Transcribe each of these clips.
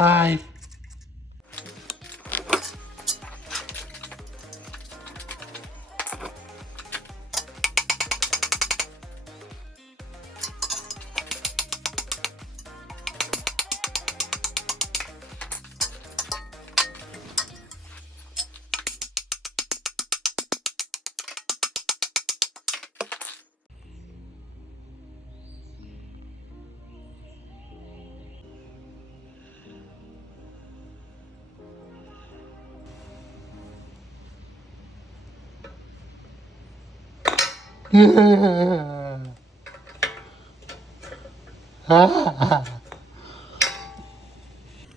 Hi.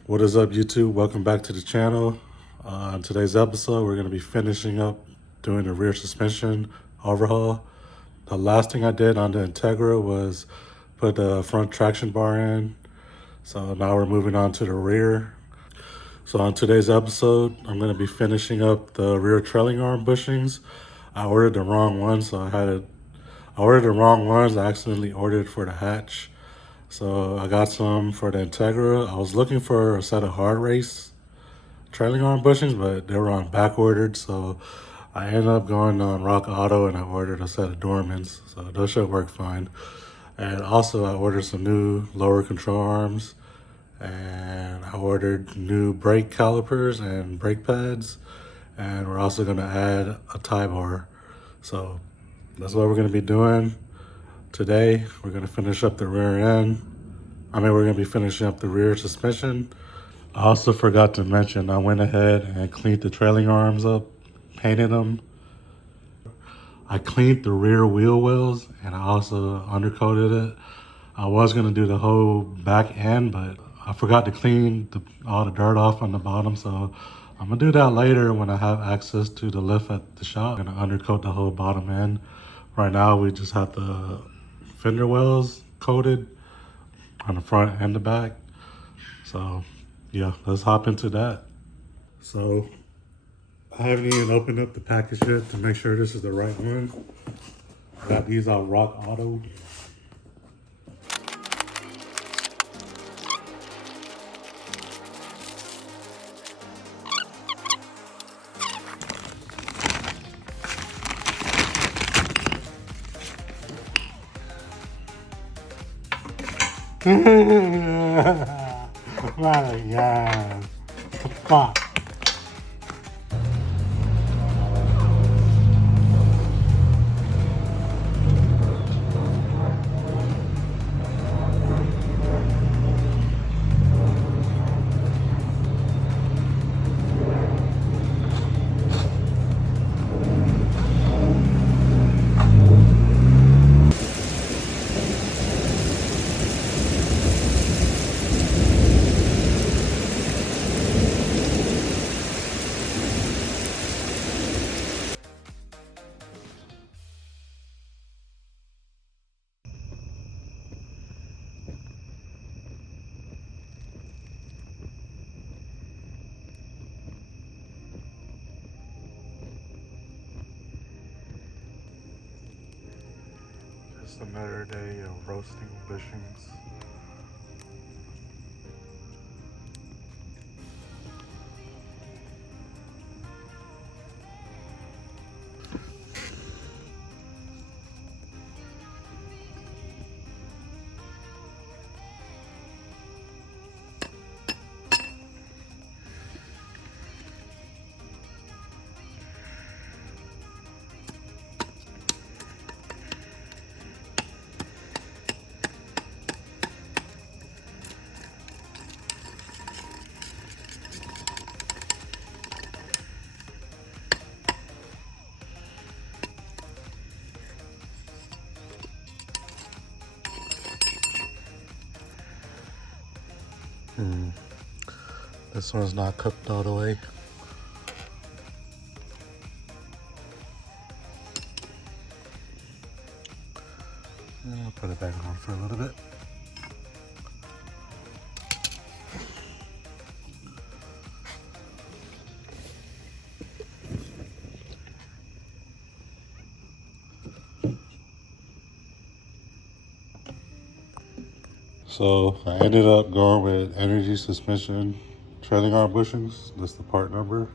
What is up, YouTube? Welcome back to the channel. On today's episode, we're going to be finishing up doing the rear suspension overhaul. The last thing I did on the Integra was put the front traction bar in. So now we're moving on to the rear. So on today's episode, I'm going to be finishing up the rear trailing arm bushings. I ordered the wrong ones, so I ordered the wrong ones. I accidentally ordered for the hatch. So I got some for the Integra. I was looking for a set of hard race trailing arm bushings, but they were on back ordered. So I ended up going on Rock Auto and I ordered a set of Dormans. So those should work fine. And also I ordered some new lower control arms, and I ordered new brake calipers and brake pads. And we're also gonna add a tie bar. So that's what we're gonna be doing today. We're gonna finish up the rear end. We're gonna be finishing up the rear suspension. I also forgot to mention, I went ahead and cleaned the trailing arms up, painted them. I cleaned the rear wheel wells and I also undercoated it. I was gonna do the whole back end, but I forgot to clean all the dirt off on the bottom. So I'm gonna do that later when I have access to the lift at the shop. I'm gonna undercoat the whole bottom end. Right now, we just have the fender wells coated on the front and the back. So yeah, let's hop into that. So I haven't even opened up the package yet to make sure this is the right one. I got these on Rock Auto. Right, yeah. Fuck. Just another day of roasting bushings. This one's not cooked all the way. I'll put it back on for a little bit. So I ended up going with energy suspension trailing arm bushings. That's the part number.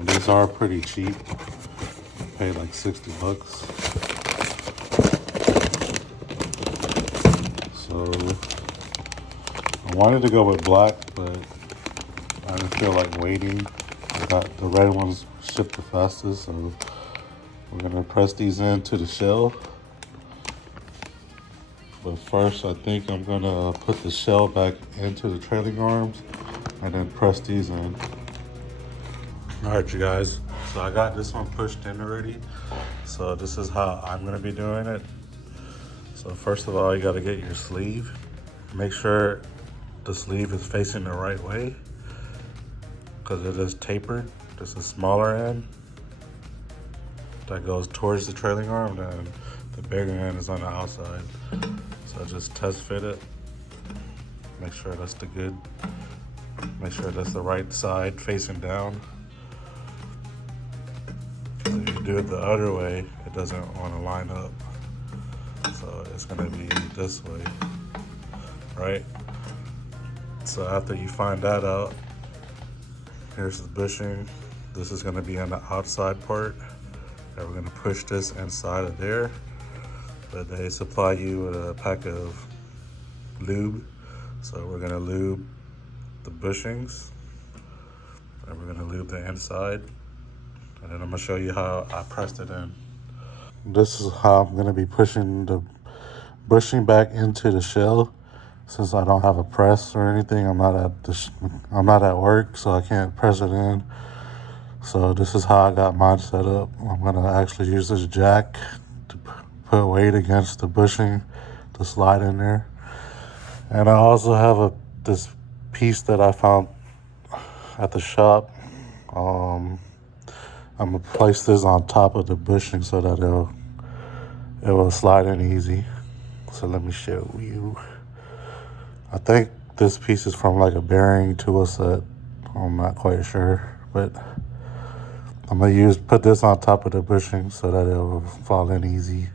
These are pretty cheap. Paid like 60 bucks. So I wanted to go with black, but I didn't feel like waiting. I got the red ones shipped the fastest, so we're gonna press these into the shell. But first, I think I'm gonna put the shell back into the trailing arms and then press these in. All right, you guys. So I got this one pushed in already. So this is how I'm gonna be doing it. So first of all, you gotta get your sleeve. Make sure the sleeve is facing the right way because it is tapered. This is smaller end that goes towards the trailing arm, and the bigger end is on the outside. So just test fit it. Make sure that's make sure that's the right side facing down. Because if you do it the other way, it doesn't want to line up. So it's gonna be this way, right? So after you find that out, here's the bushing. This is gonna be on the outside part. And we're gonna push this inside of there. But they supply you with a pack of lube. So we're gonna lube the bushings. And we're gonna lube the inside. And then I'm gonna show you how I pressed it in. This is how I'm gonna be pushing the bushing back into the shell. Since I don't have a press or anything, I'm not at work, so I can't press it in. So this is how I got mine set up. I'm gonna actually use this jack to put weight against the bushing to slide in there. And I also have this piece that I found at the shop. I'm gonna place this on top of the bushing so that it will slide in easy. So let me show you. I think this piece is from like a bearing tool set. I'm not quite sure, but I'm gonna put this on top of the bushing so that it will fall in easy.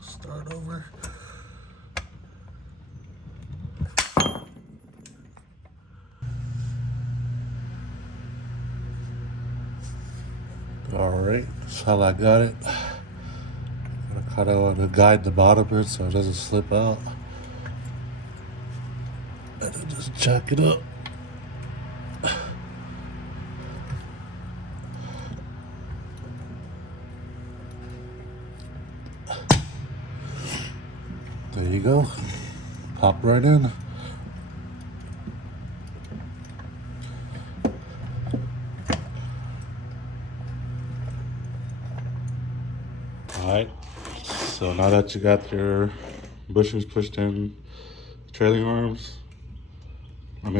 Start over. All right, that's how I got it. I'm gonna kind of guide the bottom of it so it doesn't slip out. And then just jack it up. There you go. Pop right in. All right. So now that you got your bushings pushed in, trailing arms, now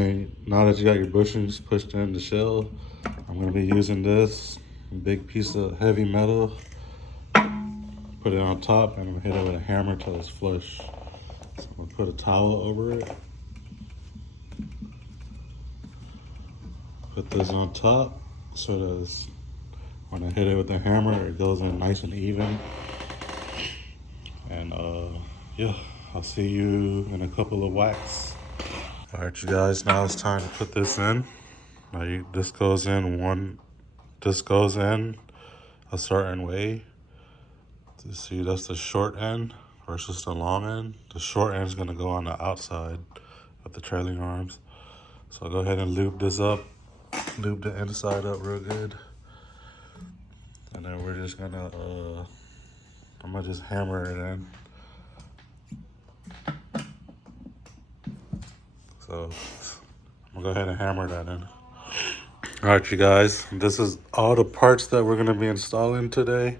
that you got your bushings pushed in the shell, I'm gonna be using this big piece of heavy metal, put it on top, and I'm gonna hit it with a hammer till it's flush. So I'm gonna put a towel over it, put this on top, so that when I hit it with the hammer, it goes in nice and even. And yeah, I'll see you in a couple of whacks. All right, you guys, now it's time to put this in. Now this goes in a certain way. You see, that's the short end versus the long end. The short end is gonna go on the outside of the trailing arms. So I'll go ahead and lube this up, lube the inside up real good. And then we're just gonna, I'm gonna just hammer it in. So I'm gonna go ahead and hammer that in. All right, you guys, this is all the parts that we're gonna be installing today.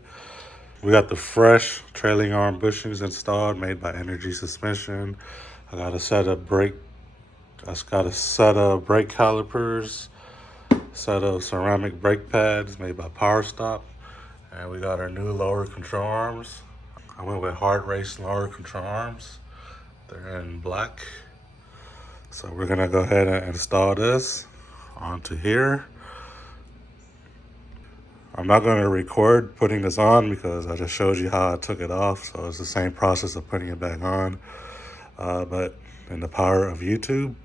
We got the fresh trailing arm bushings installed, made by Energy Suspension. I got a set of brake calipers, set of ceramic brake pads made by Power Stop, and we got our new lower control arms. I went with Hard Race lower control arms. They're in black. So we're gonna go ahead and install this onto here. I'm not gonna record putting this on because I just showed you how I took it off. So it's the same process of putting it back on. But in the power of YouTube.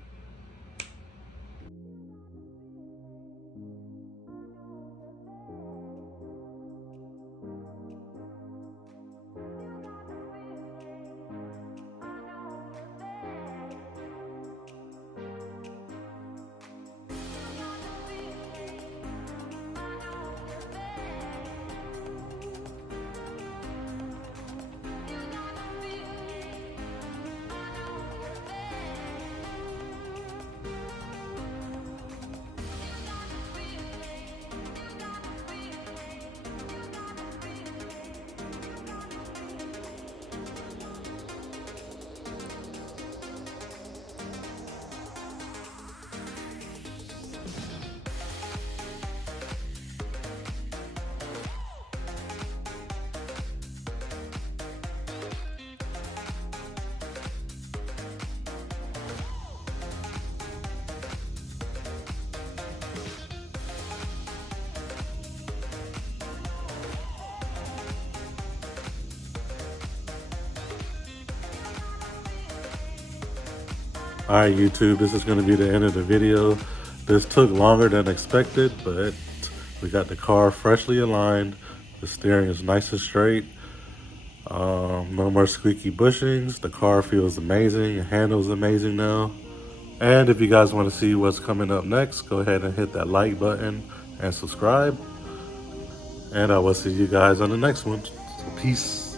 All right, YouTube, this is going to be the end of the video. This took longer than expected, but we got the car freshly aligned. The steering is nice and straight. No more squeaky bushings. The car feels amazing. It handles amazing now. And if you guys want to see what's coming up next, go ahead and hit that like button and subscribe. And I will see you guys on the next one. So peace.